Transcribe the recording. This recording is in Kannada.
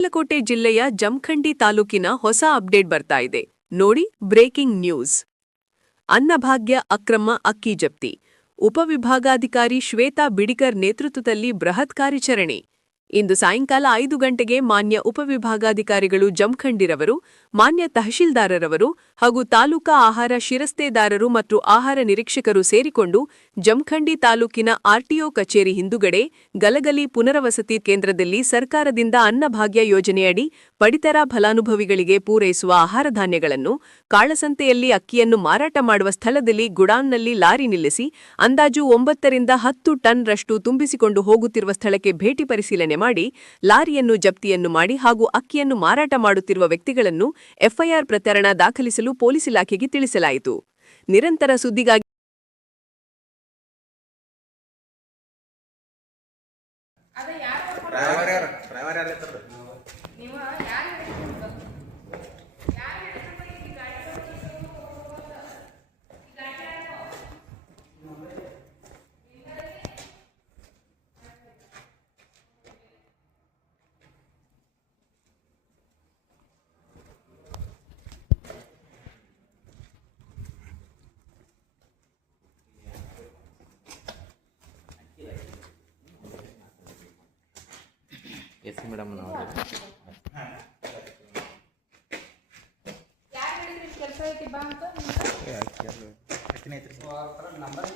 ಬಾಗಲಕೋಟೆ ಜಿಲ್ಲೆಯ ಜಮಖಂಡಿ ತಾಲೂಕಿನ ಹೊಸ ಅಪ್ಡೇಟ್ ಬರ್ತಾ ಇದೆ. ನೋಡಿ ಬ್ರೇಕಿಂಗ್ ನ್ಯೂಸ್. ಅನ್ನಭಾಗ್ಯ ಅಕ್ರಮ ಅಕ್ಕಿ ಜಪ್ತಿ. ಉಪವಿಭಾಗಾಧಿಕಾರಿ ಶ್ವೇತಾ ಬಿಡಿಕರ್ ನೇತೃತ್ವದಲ್ಲಿ ಬೃಹತ್ ಕಾರ್ಯಾಚರಣೆ. ಇಂದು ಸಾಯಂಕಾಲ ಐದು ಗಂಟೆಗೆ ಮಾನ್ಯ ಉಪವಿಭಾಗಾಧಿಕಾರಿಗಳು ಜಮ್ಖಂಡಿರವರು, ಮಾನ್ಯ ತಹಶೀಲ್ದಾರರವರು ಹಾಗೂ ತಾಲೂಕಾ ಆಹಾರ ಶಿರಸ್ತೇದಾರರು ಮತ್ತು ಆಹಾರ ನಿರೀಕ್ಷಕರು ಸೇರಿಕೊಂಡು ಜಮ್ಖಂಡಿ ತಾಲೂಕಿನ ಆರ್ಟಿಒ ಕಚೇರಿ ಹಿಂದುಗಡೆ ಗಲಗಲಿ ಪುನರ್ವಸತಿ ಕೇಂದ್ರದಲ್ಲಿ ಸರ್ಕಾರದಿಂದ ಅನ್ನಭಾಗ್ಯ ಯೋಜನೆಯಡಿ ಪಡಿತರ ಫಲಾನುಭವಿಗಳಿಗೆ ಪೂರೈಸುವ ಆಹಾರ ಧಾನ್ಯಗಳನ್ನು, ಕಾಳಸಂತೆಯಲ್ಲಿ ಅಕ್ಕಿಯನ್ನು ಮಾರಾಟ ಮಾಡುವ ಸ್ಥಳದಲ್ಲಿ ಗುಡಾನ್ನಲ್ಲಿ ಲಾರಿ ನಿಲ್ಲಿಸಿ, ಅಂದಾಜು ಒಂಬತ್ತರಿಂದ ಹತ್ತು ಟನ್ ರಷ್ಟು ತುಂಬಿಸಿಕೊಂಡು ಹೋಗುತ್ತಿರುವ ಸ್ಥಳಕ್ಕೆ ಭೇಟಿ ಪರಿಶೀಲನೆ ಮಾಡಿ ಲಾರಿಯನ್ನು ಜಪ್ತಿಯನ್ನು ಮಾಡಿ ಹಾಗೂ ಅಕ್ಕಿಯನ್ನು ಮಾರಾಟ ಮಾಡುತ್ತಿರುವ ವ್ಯಕ್ತಿಗಳನ್ನು ಎಫ್ಐಆರ್ ಪ್ರಕರಣ ದಾಖಲಿಸಲು ಪೊಲೀಸ್ ಇಲಾಖೆಗೆ ತಿಳಿಸಲಾಯಿತು. ನಿರಂತರ ಸುದ್ದಿಗಾಗಿ ಡ್ರೈವರ್ ಯಾರು? ಎಸ್ ಮೇಡಮ್ ನಾವು ಕೆಲಸ ಐತಿ ಬಾ ಅಂತ? ನಂಬರ್